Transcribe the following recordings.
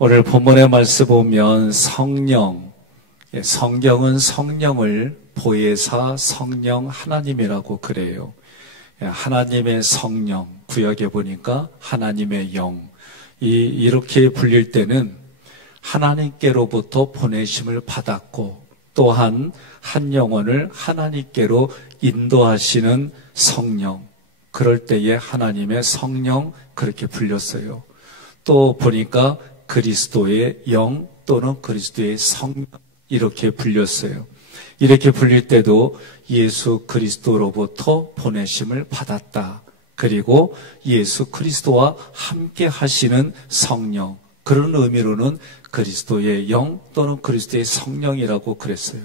오늘 본문의 말씀 보면 성령, 성경은 성령을 보혜사 성령 하나님이라고 그래요. 하나님의 성령, 구약에 보니까 하나님의 영, 이렇게 불릴 때는 하나님께로부터 보내심을 받았고 또한 한 영혼을 하나님께로 인도하시는 성령, 그럴 때에 하나님의 성령 그렇게 불렸어요. 또 보니까 그리스도의 영 또는 그리스도의 성령 이렇게 불렸어요. 이렇게 불릴 때도 예수 그리스도로부터 보내심을 받았다. 그리고 예수 그리스도와 함께 하시는 성령, 그런 의미로는 그리스도의 영 또는 그리스도의 성령이라고 그랬어요.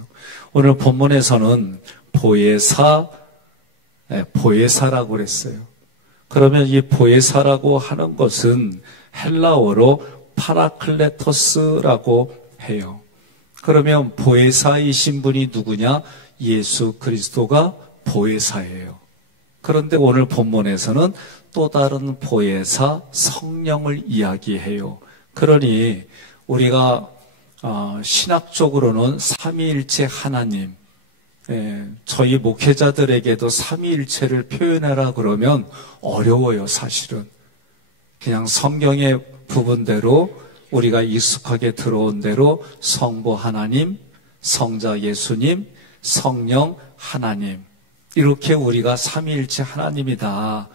오늘 본문에서는 보혜사라고 그랬어요. 그러면 이 보혜사라고 하는 것은 헬라어로 파라클레토스라고 해요. 그러면 보혜사이신 분이 누구냐? 예수 그리스도가 보혜사예요. 그런데 오늘 본문에서는 또 다른 보혜사 성령을 이야기해요. 그러니 우리가 신학적으로는 삼위일체 하나님, 저희 목회자들에게도 삼위일체를 표현하라 그러면 어려워요, 사실은. 그냥 성경의 부분대로 우리가 익숙하게 들어온 대로 성부 하나님, 성자 예수님, 성령 하나님, 이렇게 우리가 삼위일체 하나님이다.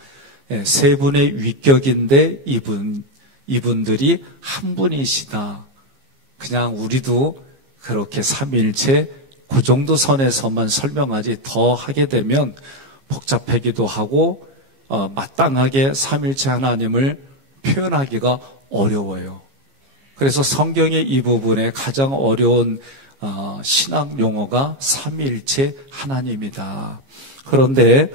세 분의 위격인데 이분들이 한 분이시다. 그냥 우리도 그렇게 삼위일체 그 정도 선에서만 설명하지 더 하게 되면 복잡하기도 하고 마땅하게 삼위일체 하나님을 표현하기가 어려워요. 그래서 성경의 이 부분에 가장 어려운 신학 용어가 삼위일체 하나님이다. 그런데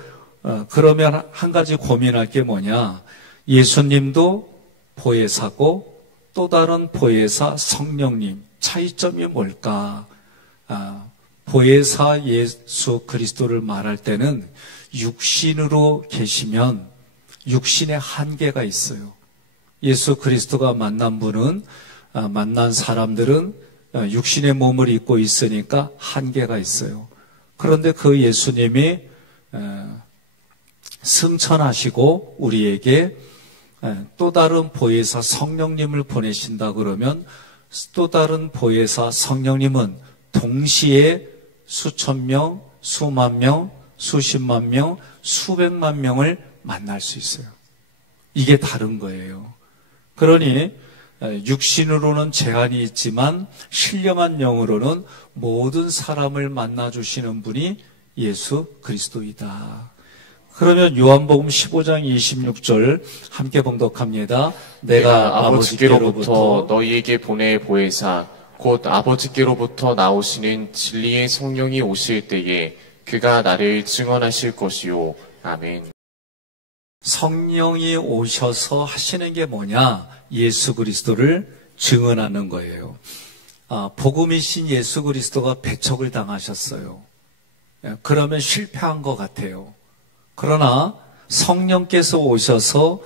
그러면 한 가지 고민할 게 뭐냐? 예수님도 보혜사고 또 다른 보혜사 성령님, 차이점이 뭘까? 보혜사 예수 그리스도를 말할 때는 육신으로 계시면 육신의 한계가 있어요. 예수 그리스도가 만난 분은, 만난 사람들은 육신의 몸을 입고 있으니까 한계가 있어요. 그런데 그 예수님이 승천하시고 우리에게 또 다른 보혜사 성령님을 보내신다 그러면 또 다른 보혜사 성령님은 동시에 수천 명, 수만 명, 수십만 명, 수백만 명을 만날 수 있어요. 이게 다른 거예요. 그러니 육신으로는 제한이 있지만 신령한 영으로는 모든 사람을 만나주시는 분이 예수 그리스도이다. 그러면 요한복음 15장 26절 함께 봉독합니다. 내가 아버지께로부터 너희에게 보낼 보혜사 곧 아버지께로부터 나오시는 진리의 성령이 오실 때에 그가 나를 증언하실 것이요. 아멘. 성령이 오셔서 하시는 게 뭐냐? 예수 그리스도를 증언하는 거예요. 복음이신 예수 그리스도가 배척을 당하셨어요. 그러면 실패한 것 같아요. 그러나 성령께서 오셔서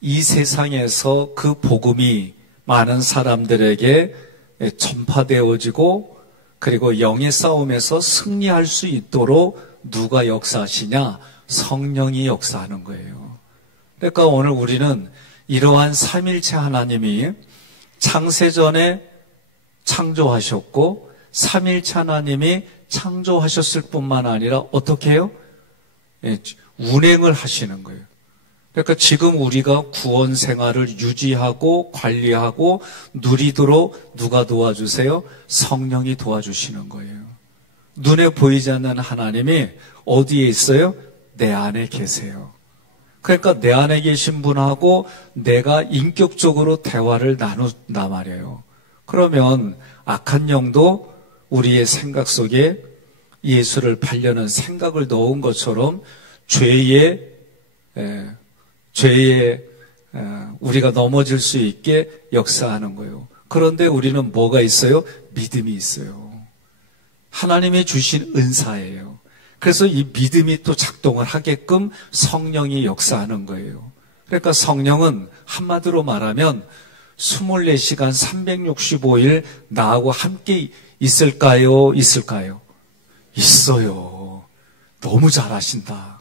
이 세상에서 그 복음이 많은 사람들에게 전파되어지고 그리고 영의 싸움에서 승리할 수 있도록 누가 역사하시냐? 성령이 역사하는 거예요. 그러니까 오늘 우리는 이러한 삼일체 하나님이 창세전에 창조하셨고 삼일체 하나님이 창조하셨을 뿐만 아니라 어떻게 해요? 운행을 하시는 거예요. 그러니까 지금 우리가 구원 생활을 유지하고 관리하고 누리도록 누가 도와주세요? 성령이 도와주시는 거예요. 눈에 보이지 않는 하나님이 어디에 있어요? 내 안에 계세요. 그러니까 내 안에 계신 분하고 내가 인격적으로 대화를 나눈단 말이에요. 그러면 악한 영도 우리의 생각 속에 예수를 팔려는 생각을 넣은 것처럼 죄에 우리가 넘어질 수 있게 역사하는 거예요. 그런데 우리는 뭐가 있어요? 믿음이 있어요. 하나님이 주신 은사예요. 그래서 이 믿음이 또 작동을 하게끔 성령이 역사하는 거예요. 그러니까 성령은 한마디로 말하면 24시간 365일 나하고 함께 있을까요? 있을까요? 있어요. 너무 잘하신다.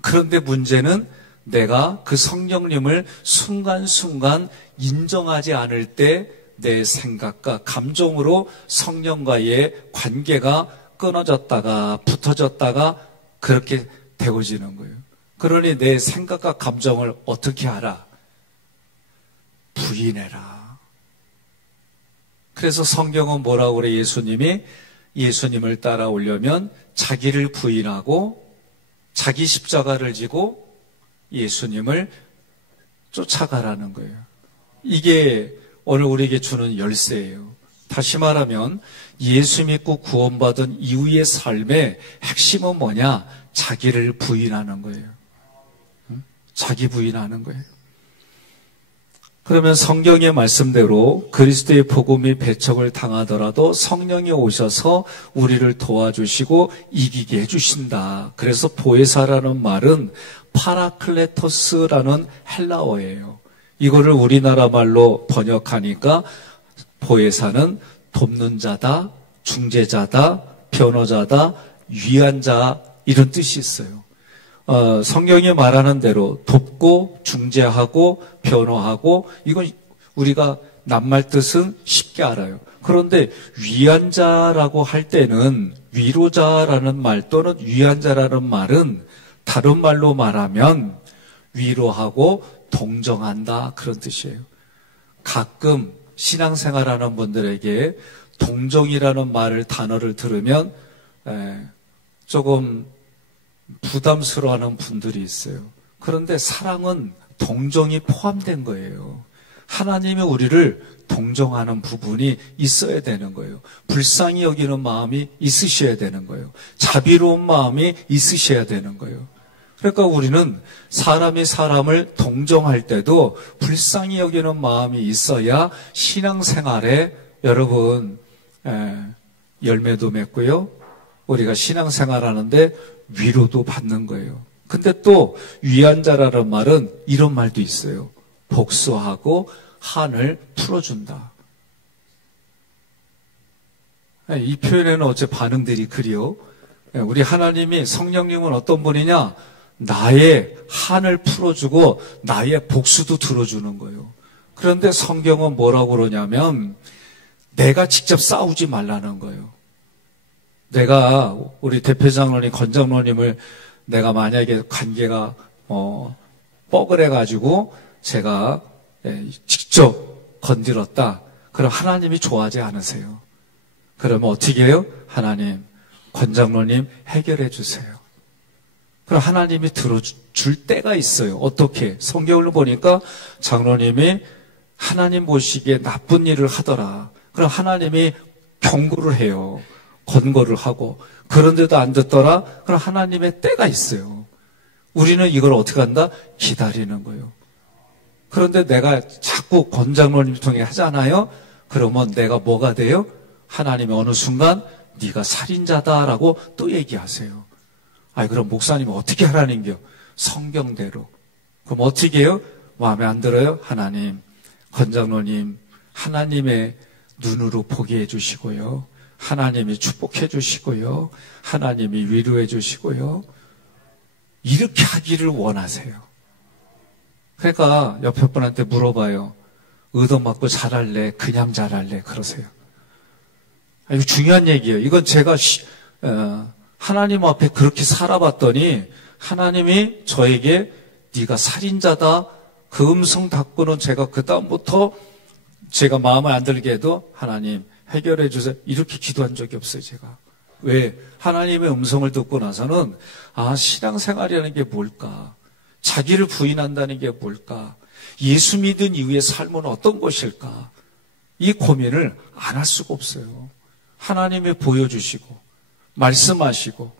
그런데 문제는 내가 그 성령님을 순간순간 인정하지 않을 때 내 생각과 감정으로 성령과의 관계가 끊어졌다가 붙어졌다가 그렇게 되어지는 거예요. 그러니 내 생각과 감정을 어떻게 하라? 부인해라. 그래서 성경은 뭐라고 그래? 예수님을 따라오려면 자기를 부인하고 자기 십자가를 지고 예수님을 쫓아가라는 거예요. 이게 오늘 우리에게 주는 열쇠예요. 다시 말하면 예수 믿고 구원받은 이후의 삶의 핵심은 뭐냐? 자기를 부인하는 거예요. 자기 부인하는 거예요. 그러면 성경의 말씀대로 그리스도의 복음이 배척을 당하더라도 성령이 오셔서 우리를 도와주시고 이기게 해주신다. 그래서 보혜사라는 말은 파라클레토스라는 헬라어예요. 이거를 우리나라 말로 번역하니까 보혜사는 돕는 자다, 중재자다, 변호자다, 위안자 이런 뜻이 있어요. 성경이 말하는 대로 돕고 중재하고 변호하고 이건 우리가 낱말 뜻은 쉽게 알아요. 그런데 위안자라고 할 때는 위로자라는 말 또는 위안자라는 말은 다른 말로 말하면 위로하고 동정한다 그런 뜻이에요. 가끔 신앙생활하는 분들에게 동정이라는 단어를 들으면 조금 부담스러워하는 분들이 있어요. 그런데 사랑은 동정이 포함된 거예요. 하나님이 우리를 동정하는 부분이 있어야 되는 거예요. 불쌍히 여기는 마음이 있으셔야 되는 거예요. 자비로운 마음이 있으셔야 되는 거예요. 그러니까 우리는 사람이 사람을 동정할 때도 불쌍히 여기는 마음이 있어야 신앙생활에 여러분 열매도 맺고요. 우리가 신앙생활하는데 위로도 받는 거예요. 근데 또 위안자라는 말은 이런 말도 있어요. 복수하고 한을 풀어준다. 이 표현에는 어째 반응들이 그리요. 우리 하나님이 성령님은 어떤 분이냐? 나의 한을 풀어주고 나의 복수도 들어주는 거예요. 그런데 성경은 뭐라고 그러냐면 내가 직접 싸우지 말라는 거예요. 내가 우리 대표장로님, 권장로님을 내가 만약에 관계가 뻐글해가지고 제가 직접 건드렸다. 그럼 하나님이 좋아하지 않으세요. 그러면 어떻게 해요? 하나님, 권장로님 해결해 주세요. 그럼 하나님이 들어줄 때가 있어요. 어떻게? 성경을 보니까 장로님이 하나님 보시기에 나쁜 일을 하더라. 그럼 하나님이 경고를 해요. 권고를 하고. 그런데도 안 듣더라? 그럼 하나님의 때가 있어요. 우리는 이걸 어떻게 한다? 기다리는 거예요. 그런데 내가 자꾸 권장로님 통해 하잖아요? 그러면 내가 뭐가 돼요? 하나님이 어느 순간 네가 살인자다라고 또 얘기하세요. 그럼 목사님은 어떻게 하라는겨? 성경대로. 그럼 어떻게 해요? 마음에 안 들어요? 하나님, 권장로님, 하나님의 눈으로 보게 해주시고요. 하나님이 축복해 주시고요. 하나님이 위로해 주시고요. 이렇게 하기를 원하세요. 그러니까 옆에 분한테 물어봐요. 의도맞고 잘할래? 그냥 잘할래? 그러세요. 이거 중요한 얘기예요. 이건 제가 하나님 앞에 그렇게 살아봤더니 하나님이 저에게 네가 살인자다. 그 음성 닫고는 제가 그 다음부터 제가 마음에 안 들게 해도 하나님 해결해 주세요. 이렇게 기도한 적이 없어요, 제가. 왜? 하나님의 음성을 듣고 나서는 신앙생활이라는 게 뭘까? 자기를 부인한다는 게 뭘까? 예수 믿은 이후의 삶은 어떤 것일까? 이 고민을 안 할 수가 없어요. 하나님이 보여주시고 말씀하시고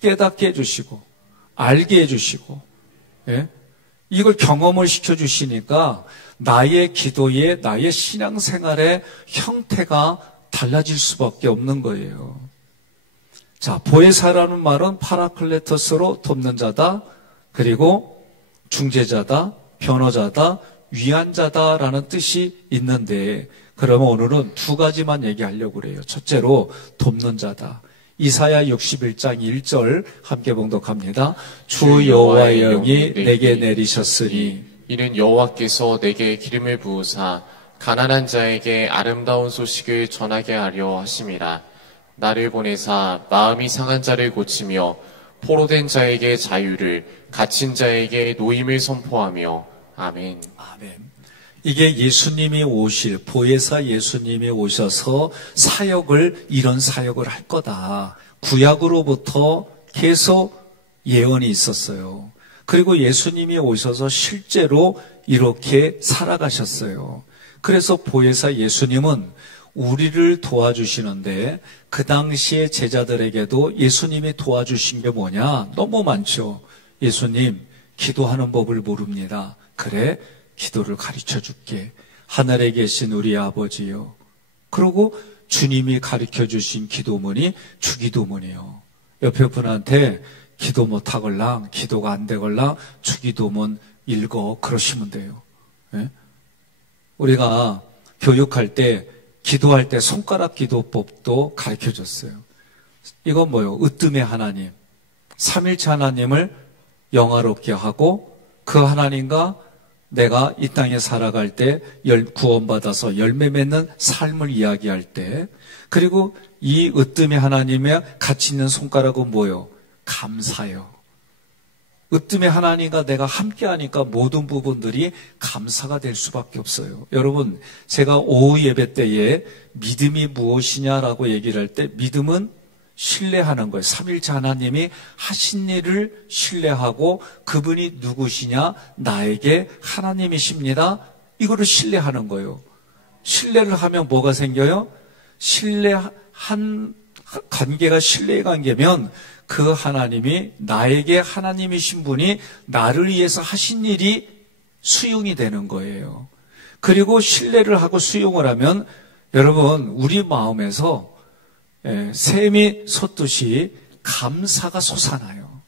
깨닫게 해주시고 알게 해주시고 이걸 경험을 시켜주시니까 나의 기도에 나의 신앙생활의 형태가 달라질 수밖에 없는 거예요. 자, 보혜사라는 말은 파라클레토스로 돕는 자다. 그리고 중재자다, 변호자다, 위한 자다라는 뜻이 있는데, 그러면 오늘은 두 가지만 얘기하려고 그래요. 첫째로 돕는 자다. 이사야 61장 1절 함께 봉독합니다. 주 여호와의 영이 내게 내리셨으니 이는 여호와께서 내게 기름을 부으사 가난한 자에게 아름다운 소식을 전하게 하려 하심이라. 나를 보내사 마음이 상한 자를 고치며 포로된 자에게 자유를, 갇힌 자에게 노임을 선포하며. 아멘. 아멘. 이게 예수님이 오실, 보혜사 예수님이 오셔서 이런 사역을 할 거다. 구약으로부터 계속 예언이 있었어요. 그리고 예수님이 오셔서 실제로 이렇게 살아가셨어요. 그래서 보혜사 예수님은 우리를 도와주시는데, 그 당시에 제자들에게도 예수님이 도와주신 게 뭐냐? 너무 많죠. 예수님, 기도하는 법을 모릅니다. 그래, 기도를 가르쳐 줄게. 하늘에 계신 우리 아버지요. 그리고 주님이 가르쳐 주신 기도문이 주기도문이요. 옆에 분한테 기도 못하걸랑, 기도가 안 되걸랑 주기도문 읽어, 그러시면 돼요. 네? 우리가 교육할 때, 기도할 때 손가락 기도법도 가르쳐 줬어요. 이건 뭐예요? 으뜸의 하나님, 삼일체 하나님을 영화롭게 하고, 그 하나님과 내가 이 땅에 살아갈 때 구원받아서 열매 맺는 삶을 이야기할 때, 그리고 이 으뜸의 하나님의 같이 있는 손가락은 뭐예요? 감사요. 으뜸의 하나님과 내가 함께하니까 모든 부분들이 감사가 될 수밖에 없어요. 여러분, 제가 오후 예배 때에 믿음이 무엇이냐라고 얘기를 할 때, 믿음은 신뢰하는 거예요. 삼일체 하나님이 하신 일을 신뢰하고, 그분이 누구시냐? 나에게 하나님이십니다. 이거를 신뢰하는 거예요. 신뢰를 하면 뭐가 생겨요? 신뢰한 관계가 신뢰의 관계면 그 하나님이, 나에게 하나님이신 분이 나를 위해서 하신 일이 수용이 되는 거예요. 그리고 신뢰를 하고 수용을 하면, 여러분, 우리 마음에서 샘이 솟듯이 감사가 솟아나요.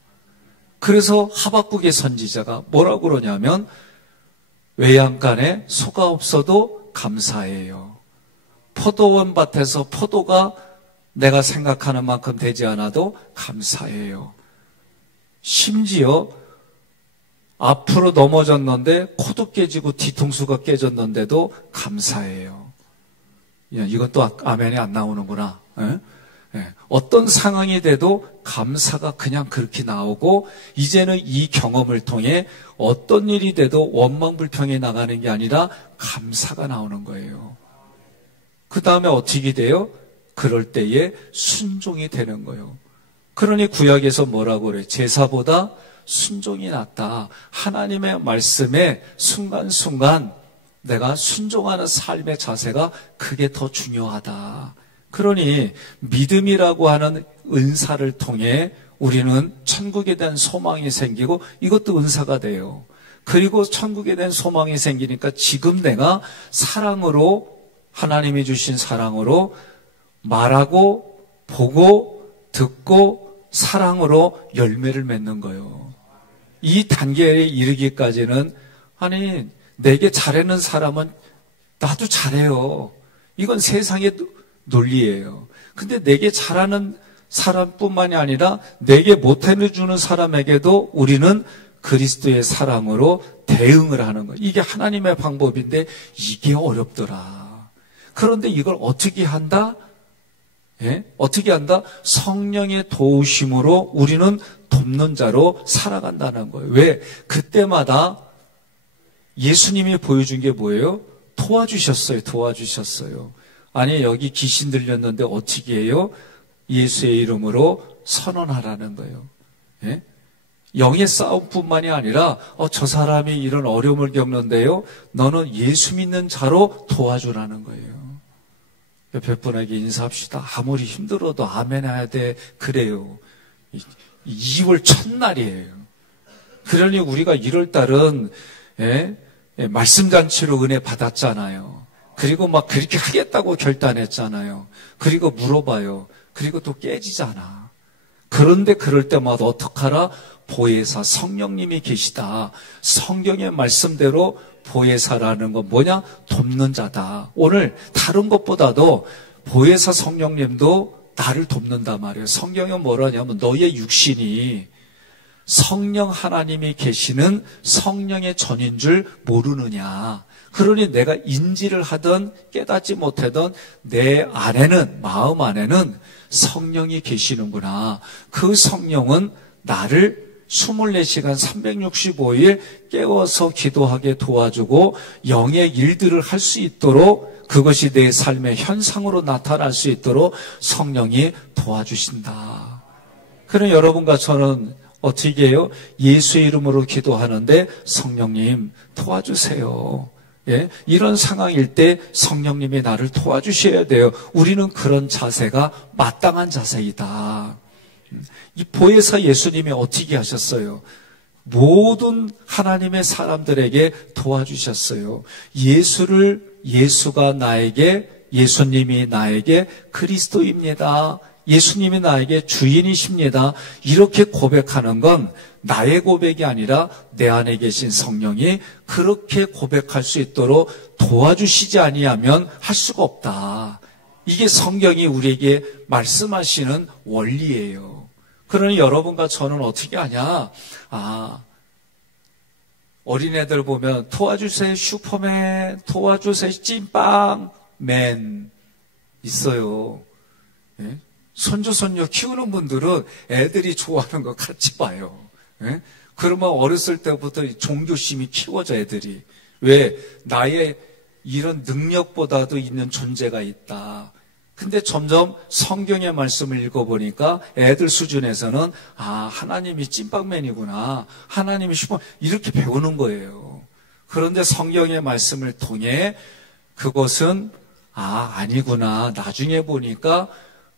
그래서 하박국의 선지자가 뭐라고 그러냐면, 외양간에 소가 없어도 감사해요. 포도원 밭에서 포도가 내가 생각하는 만큼 되지 않아도 감사해요. 심지어 앞으로 넘어졌는데 코도 깨지고 뒤통수가 깨졌는데도 감사해요. 이건 또 아멘이 안 나오는구나. 어떤 상황이 돼도 감사가 그냥 그렇게 나오고, 이제는 이 경험을 통해 어떤 일이 돼도 원망불평이 나가는 게 아니라 감사가 나오는 거예요. 그 다음에 어떻게 돼요? 그럴 때에 순종이 되는 거예요. 그러니 구약에서 뭐라고 그래요? 제사보다 순종이 낫다. 하나님의 말씀에 순간순간 내가 순종하는 삶의 자세가 그게 더 중요하다. 그러니 믿음이라고 하는 은사를 통해 우리는 천국에 대한 소망이 생기고, 이것도 은사가 돼요. 그리고 천국에 대한 소망이 생기니까 지금 내가 사랑으로, 하나님이 주신 사랑으로 말하고 보고 듣고 사랑으로 열매를 맺는 거예요. 이 단계에 이르기까지는, 아니, 내게 잘하는 사람은 나도 잘해요. 이건 세상의 논리예요. 근데 내게 잘하는 사람뿐만이 아니라 내게 못해주는 사람에게도 우리는 그리스도의 사랑으로 대응을 하는 거예요. 이게 하나님의 방법인데 이게 어렵더라. 그런데 이걸 어떻게 한다? 예? 어떻게 한다? 성령의 도우심으로 우리는 돕는 자로 살아간다는 거예요. 왜? 그때마다 예수님이 보여준 게 뭐예요? 도와주셨어요. 아니, 여기 귀신 들렸는데 어떻게 해요? 예수의 이름으로 선언하라는 거예요. 예? 영의 싸움뿐만이 아니라 저 사람이 이런 어려움을 겪는데요, 너는 예수 믿는 자로 도와주라는 거예요. 옆에 분에게 인사합시다. 아무리 힘들어도 아멘 해야 돼. 그래요. 2월 첫날이에요. 그러니 우리가 1월 달은 말씀잔치로 은혜 받았잖아요. 그리고 막 그렇게 하겠다고 결단했잖아요. 그리고 물어봐요. 그리고 또 깨지잖아. 그런데 그럴 때마다 어떡하라? 보혜사 성령님이 계시다. 성경의 말씀대로 보혜사라는 건 뭐냐? 돕는 자다. 오늘 다른 것보다도 보혜사 성령님도 나를 돕는단 말이에요. 성경은 뭐라냐면 너의 육신이 성령 하나님이 계시는 성령의 전인 줄 모르느냐. 그러니 내가 인지를 하든 깨닫지 못하든 내 안에는, 마음 안에는 성령이 계시는구나. 그 성령은 나를 24시간 365일 깨워서 기도하게 도와주고 영의 일들을 할 수 있도록, 그것이 내 삶의 현상으로 나타날 수 있도록 성령이 도와주신다. 그럼 여러분과 저는 어떻게 해요? 예수 이름으로 기도하는데 성령님 도와주세요. 예? 이런 상황일 때 성령님이 나를 도와주셔야 돼요. 우리는 그런 자세가 마땅한 자세이다. 이 보혜사 예수님이 어떻게 하셨어요? 모든 하나님의 사람들에게 도와주셨어요. 예수가 나에게, 예수님이 나에게 그리스도입니다. 예수님이 나에게 주인이십니다. 이렇게 고백하는 건 나의 고백이 아니라 내 안에 계신 성령이 그렇게 고백할 수 있도록 도와주시지 아니하면 할 수가 없다. 이게 성경이 우리에게 말씀하시는 원리예요. 그러니 여러분과 저는 어떻게 하냐? 어린애들 보면 도와주세요 슈퍼맨, 도와주세요 찐빵맨 있어요. 예? 손주 손녀 키우는 분들은 애들이 좋아하는 거 같이 봐요. 예? 그러면 어렸을 때부터 종교심이 키워져 애들이. 왜? 나의 이런 능력보다도 있는 존재가 있다. 근데 점점 성경의 말씀을 읽어보니까 애들 수준에서는 하나님이 찐빵맨이구나, 하나님이 슈퍼, 이렇게 배우는 거예요. 그런데 성경의 말씀을 통해 그것은 아니구나, 나중에 보니까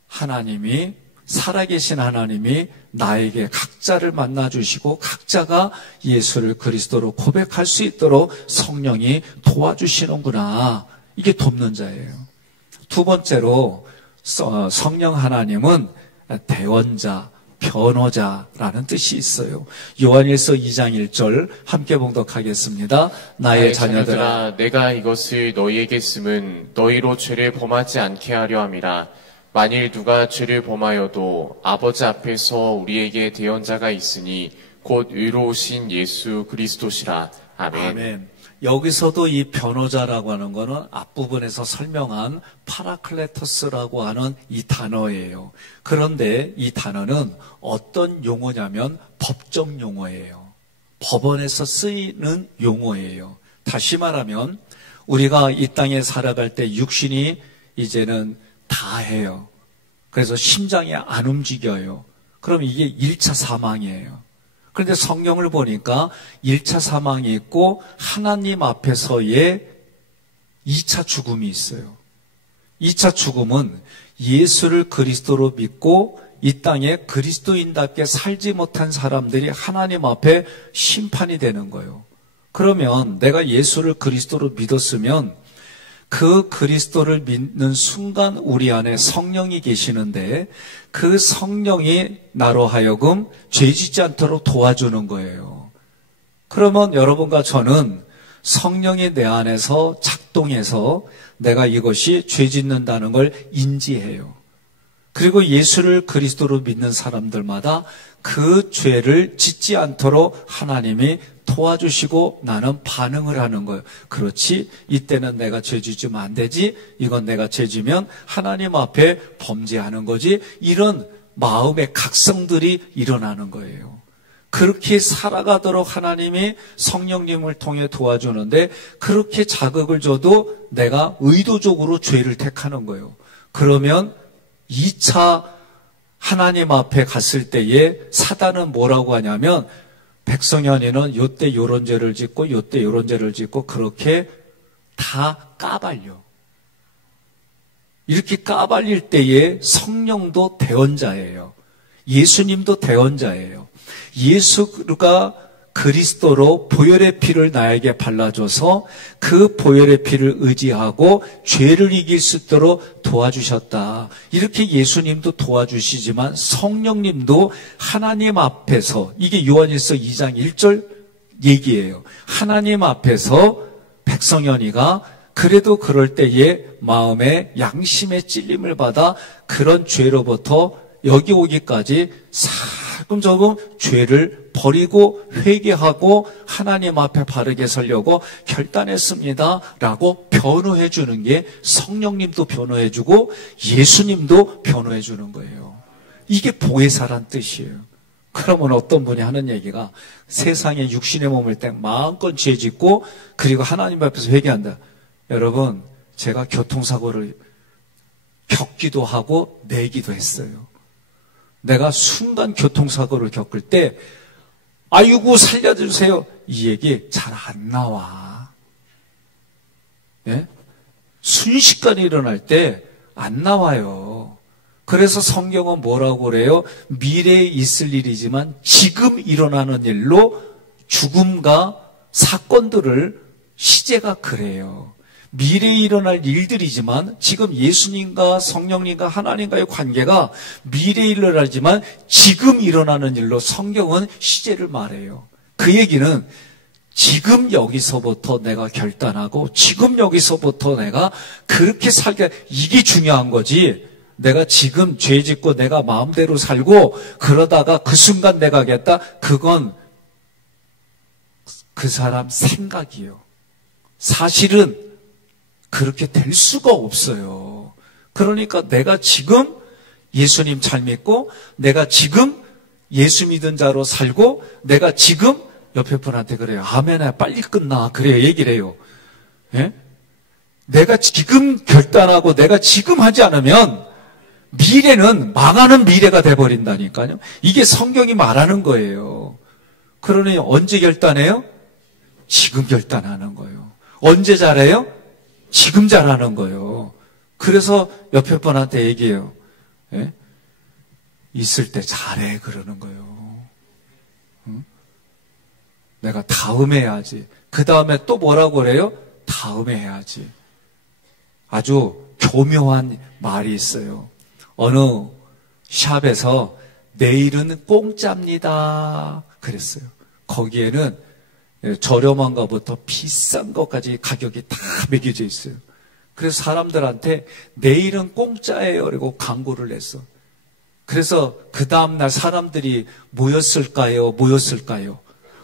하나님이, 살아계신 하나님이 나에게 각자를 만나주시고 각자가 예수를 그리스도로 고백할 수 있도록 성령이 도와주시는구나. 이게 돕는 자예요. 두 번째로 성령 하나님은 대원자, 변호자라는 뜻이 있어요. 요한일서 2장 1절 함께 봉독하겠습니다. 나의 자녀들아, 내가 이것을 너희에게 쓰면 너희로 죄를 범하지 않게 하려 함이라. 만일 누가 죄를 범하여도 아버지 앞에서 우리에게 대언자가 있으니 곧 의로우신 예수 그리스도시라. 아멘. 아멘. 여기서도 이 변호자라고 하는 거는 앞부분에서 설명한 파라클레토스라고 하는 이 단어예요. 그런데 이 단어는 어떤 용어냐면 법정 용어예요. 법원에서 쓰이는 용어예요. 다시 말하면 우리가 이 땅에 살아갈 때 육신이 이제는 다 해요. 그래서 심장이 안 움직여요. 그럼 이게 1차 사망이에요. 그런데 성경을 보니까 1차 사망이 있고 하나님 앞에서의 2차 죽음이 있어요. 2차 죽음은 예수를 그리스도로 믿고 이 땅에 그리스도인답게 살지 못한 사람들이 하나님 앞에 심판이 되는 거예요. 그러면 내가 예수를 그리스도로 믿었으면 그 그리스도를 믿는 순간 우리 안에 성령이 계시는데 그 성령이 나로 하여금 죄 짓지 않도록 도와주는 거예요. 그러면 여러분과 저는 성령이 내 안에서 작동해서 내가 이것이 죄 짓는다는 걸 인지해요. 그리고 예수를 그리스도로 믿는 사람들마다 그 죄를 짓지 않도록 하나님이 도와주시고 나는 반응을 하는 거예요. 그렇지, 이때는 내가 죄 지으면 안 되지, 이건 내가 죄 지면 하나님 앞에 범죄하는 거지, 이런 마음의 각성들이 일어나는 거예요. 그렇게 살아가도록 하나님이 성령님을 통해 도와주는데 그렇게 자극을 줘도 내가 의도적으로 죄를 택하는 거예요. 그러면 2차 하나님 앞에 갔을 때에 사단은 뭐라고 하냐면 백성현이는 요때 요런 죄를 짓고 요때 요런 죄를 짓고 그렇게 다 까발려. 이렇게 까발릴 때에 성령도 대언자예요. 예수님도 대언자예요. 예수가 그리스도로 보혈의 피를 나에게 발라줘서 그 보혈의 피를 의지하고 죄를 이길 수 있도록 도와주셨다. 이렇게 예수님도 도와주시지만 성령님도 하나님 앞에서, 이게 요한일서 2장 1절 얘기예요. 하나님 앞에서 백성연이가 그래도 그럴 때에 마음에 양심의 찔림을 받아 그런 죄로부터 여기 오기까지 조금 죄를 버리고 회개하고 하나님 앞에 바르게 서려고 결단했습니다 라고 변호해 주는 게 성령님도 변호해 주고 예수님도 변호해 주는 거예요. 이게 보혜사란 뜻이에요. 그러면 어떤 분이 하는 얘기가 세상에 육신의 몸을 땡 마음껏 죄 짓고 그리고 하나님 앞에서 회개한다. 여러분, 제가 교통사고를 겪기도 하고 내기도 했어요. 내가 순간 교통사고를 겪을 때 아이고 살려주세요 이 얘기 잘 안 나와. 예? 순식간에 일어날 때 안 나와요. 그래서 성경은 뭐라고 그래요? 미래에 있을 일이지만 지금 일어나는 일로 죽음과 사건들을 시제가 그래요. 미래에 일어날 일들이지만 지금 예수님과 성령님과 하나님과의 관계가 미래에 일어나지만 지금 일어나는 일로 성경은 시제를 말해요. 그 얘기는 지금 여기서부터 내가 결단하고 지금 여기서부터 내가 그렇게 살게, 이게 중요한 거지. 내가 지금 죄 짓고 내가 마음대로 살고 그러다가 그 순간 내가 하겠다. 그건 그 사람 생각이에요. 사실은 그렇게 될 수가 없어요. 그러니까 내가 지금 예수님 잘 믿고 내가 지금 예수 믿은 자로 살고 내가 지금 옆에 분한테 그래요. 아멘아 빨리 끝나. 그래요. 얘기를 해요. 예? 내가 지금 결단하고 내가 지금 하지 않으면 미래는 망하는 미래가 돼버린다니까요. 이게 성경이 말하는 거예요. 그러니 언제 결단해요? 지금 결단하는 거예요. 언제 잘해요? 지금 잘하는 거예요. 그래서 옆에 분한테 얘기해요. 예? 있을 때 잘해 그러는 거예요. 응? 내가 다음에 해야지. 그 다음에 또 뭐라고 그래요? 다음에 해야지. 아주 교묘한 말이 있어요. 어느 샵에서 내일은 공짜입니다 그랬어요. 거기에는 저렴한 것부터 비싼 것까지 가격이 다 매겨져 있어요. 그래서 사람들한테 내일은 공짜예요 그리고 광고를 냈어. 그래서 그 다음날 사람들이 모였을까요?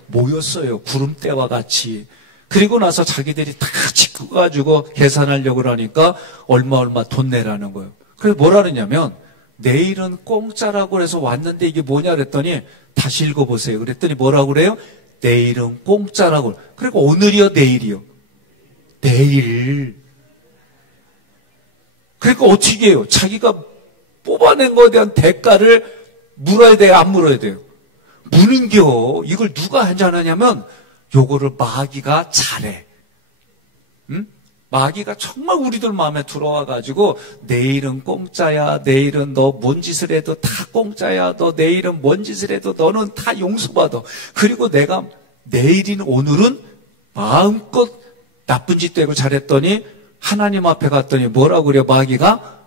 모였어요. 구름대와 같이. 그리고 나서 자기들이 다 찍어가지고 계산하려고 그러니까 얼마 돈 내라는 거예요. 그래서 뭐라 그러냐면 내일은 공짜라고 해서 왔는데 이게 뭐냐 그랬더니 다시 읽어보세요. 그랬더니 뭐라고 그래요? 내일은 공짜라고. 그리고 오늘이요, 내일이요? 내일. 그러니까 어떻게 해요? 자기가 뽑아낸 거에 대한 대가를 물어야 돼요, 안 물어야 돼요? 무는겨. 이걸 누가 하냐면 요거를 마귀가 잘해. 응? 마귀가 정말 우리들 마음에 들어와가지고 내일은 공짜야. 내일은 너 뭔 짓을 해도 다 공짜야. 너 내일은 뭔 짓을 해도 너는 다 용서받아. 그리고 내가 내일인 오늘은 마음껏 나쁜 짓도 하고 잘했더니 하나님 앞에 갔더니 뭐라고 그래요? 마귀가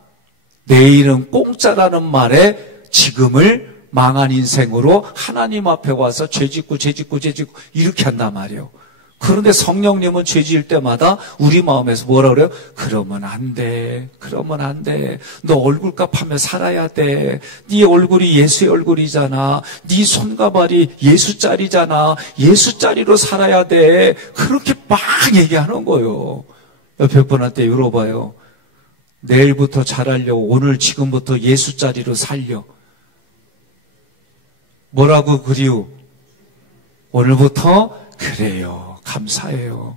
내일은 공짜라는 말에 지금을 망한 인생으로 하나님 앞에 와서 죄짓고 이렇게 한단 말이에요. 그런데 성령님은 죄 지을 때마다 우리 마음에서 뭐라 그래요? 그러면 안 돼. 너 얼굴값 하며 살아야 돼. 네 얼굴이 예수의 얼굴이잖아. 네 손과 발이 예수짜리잖아. 예수짜리로 살아야 돼. 그렇게 막 얘기하는 거예요. 옆에 분한테 물어봐요. 내일부터 잘하려고 오늘 지금부터 예수짜리로 살려. 뭐라고 그리우? 오늘부터 그래요. 감사해요.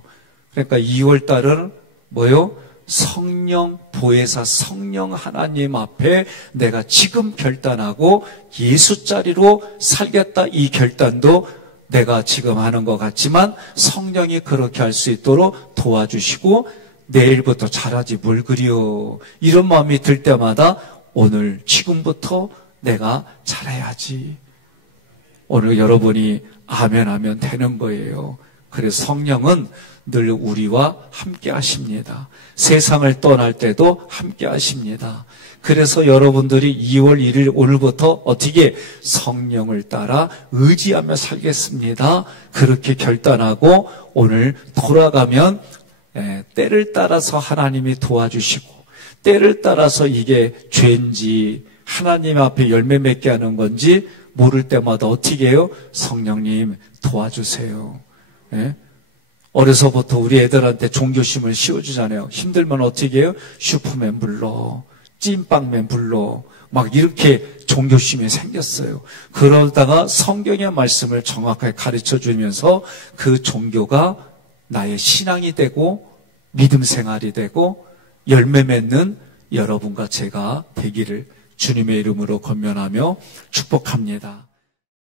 그러니까 2월 달은 뭐요? 성령 보혜사 성령 하나님 앞에 내가 지금 결단하고 예수짜리로 살겠다. 이 결단도 내가 지금 하는 것 같지만 성령이 그렇게 할 수 있도록 도와주시고 내일부터 잘하지 뭘 그리워. 이런 마음이 들 때마다 오늘 지금부터 내가 잘해야지. 오늘 여러분이 아멘 하면 되는 거예요. 그래서 성령은 늘 우리와 함께 하십니다. 세상을 떠날 때도 함께 하십니다. 그래서 여러분들이 2월 1일 오늘부터 어떻게 성령을 따라 의지하며 살겠습니다. 그렇게 결단하고 오늘 돌아가면 때를 따라서 하나님이 도와주시고 때를 따라서 이게 죄인지 하나님 앞에 열매 맺게 하는 건지 모를 때마다 어떻게 해요? 성령님 도와주세요. 어려서부터 우리 애들한테 종교심을 씌워주잖아요. 힘들면 어떻게 해요? 슈퍼맨 불러, 찐빵맨 불러, 막 이렇게 종교심이 생겼어요. 그러다가 성경의 말씀을 정확하게 가르쳐 주면서 그 종교가 나의 신앙이 되고 믿음 생활이 되고 열매 맺는 여러분과 제가 되기를 주님의 이름으로 권면하며 축복합니다.